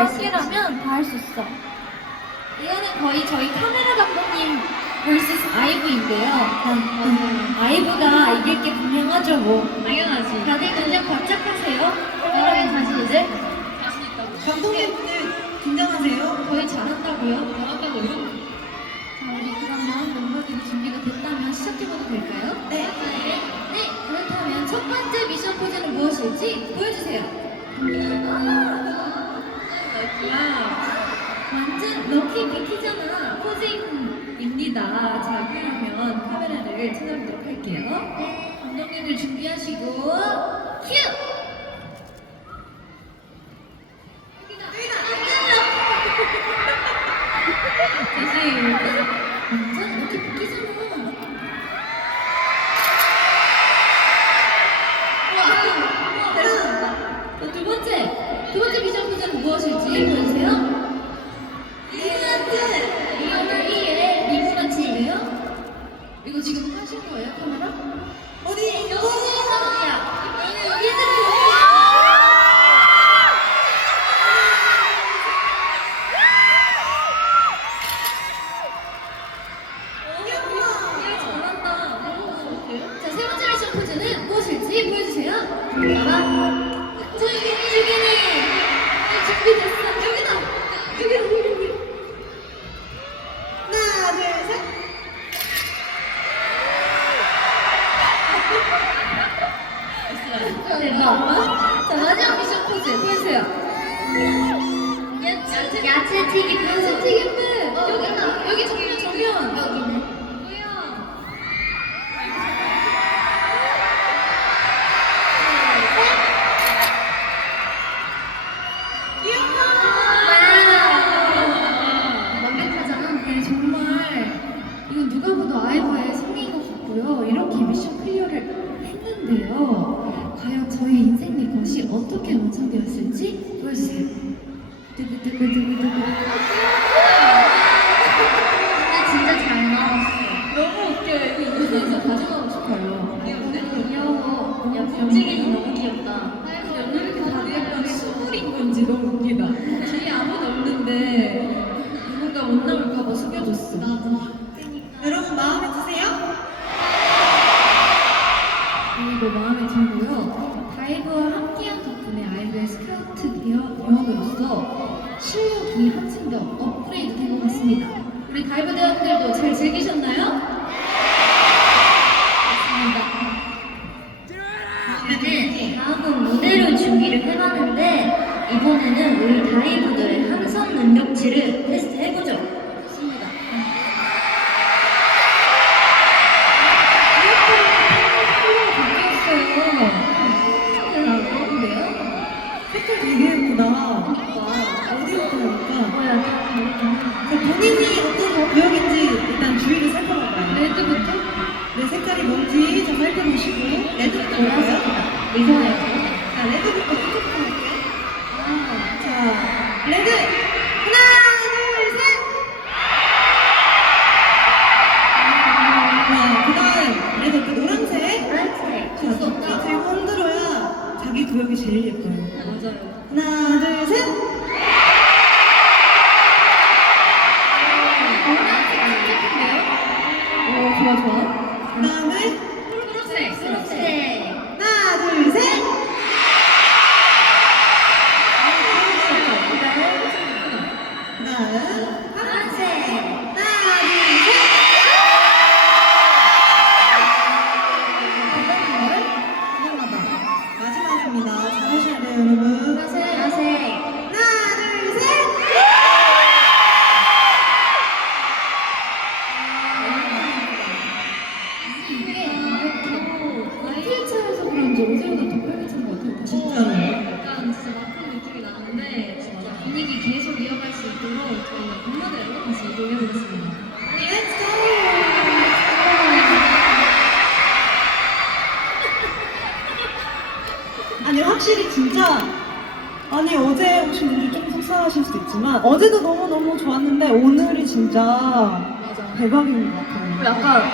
함께라면 다 할 수 있어. 이거는 거의 저희 카메라 감독님 vs 아이브인데요. 아이브가 이길 게 분명하죠, 뭐. 당연하지. 다들 긴장 바짝 하세요. 여러분 자신이들 자신 있다고. 감독님들 긴장하세요. 거의 잘한다고요. 잘한다고요? 자, 우리 그러면 멤버들이 준비가 됐다면 시작해봐도 될까요? 네. 네, 그렇다면 첫 번째 미션 포즈는 무엇일지 보여주세요. 아, 완전 럭키 비키잖아. 포징입니다. 자, 그러면 카메라를 찾아보도록 할게요. 네. 감독님들 준비하시고, 큐! 다시 완전 럭키 비키잖아. 우와, 잘했습니다. 자, 두 번째, 두 번째 미션 포즈는 무엇일지 거예요, 카메라? 어디? 자, 세 번째 미션 포즈는 무엇일지 보여주세요. 주기니, 주기니. 준비됐어. 여기다. 여기다, 여기, 여기. 하나, 둘, 셋. 자, 마지막 미션 포즈 보여주세요. 어떻게 완성되었을지 보여주세요. 두구두구두구두구. 근데 진짜 잘 나왔어. 너무 웃겨요. 이거 인생에서 가져가고 싶어요. 귀여워. 야, 봄지gin이 너무 대원으로서 실력이 한층 더 업그레이드 된 것 같습니다. 우리 다이브 대원들도 잘 즐기셨나요? 다음은 무대를 준비를 해봤는데 이번에는 우리 다이브들의 함성 능력치를 테스트 해보죠. 예쁘다. 어디부터 해볼까? 자, 본인이 어떤 구역인지 일단 주위를 살펴볼까요? 레드부터? 내 색깔이 뭔지 좀 살펴보시고 레드부터 볼까요? 이상해요. 자기 구역이 제일 예뻐요. 맞아요. 하나, 둘, 셋! 오, 좋아, 좋아. 그 다음에 초록색. 초록색. 하나, 둘, 셋! 그다 분위기 계속 이어갈 수 있도록 다시 이동해보겠습니다. Let's go! 아니 확실히 진짜 아니 어제 오신 분들 좀 속상하실 수도 있지만 어제도 너무너무 좋았는데 오늘이 진짜 맞아. 대박인 것 같아요 약간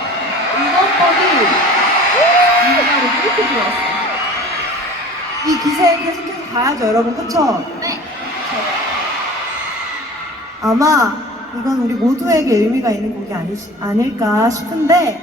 음악법이 이날이 그렇게 좋았어. 이 기세 계속해서 가야죠 여러분 그쵸? 네. 아마 이건 우리 모두에게 의미가 있는 곡이 아니, 아닐까 싶은데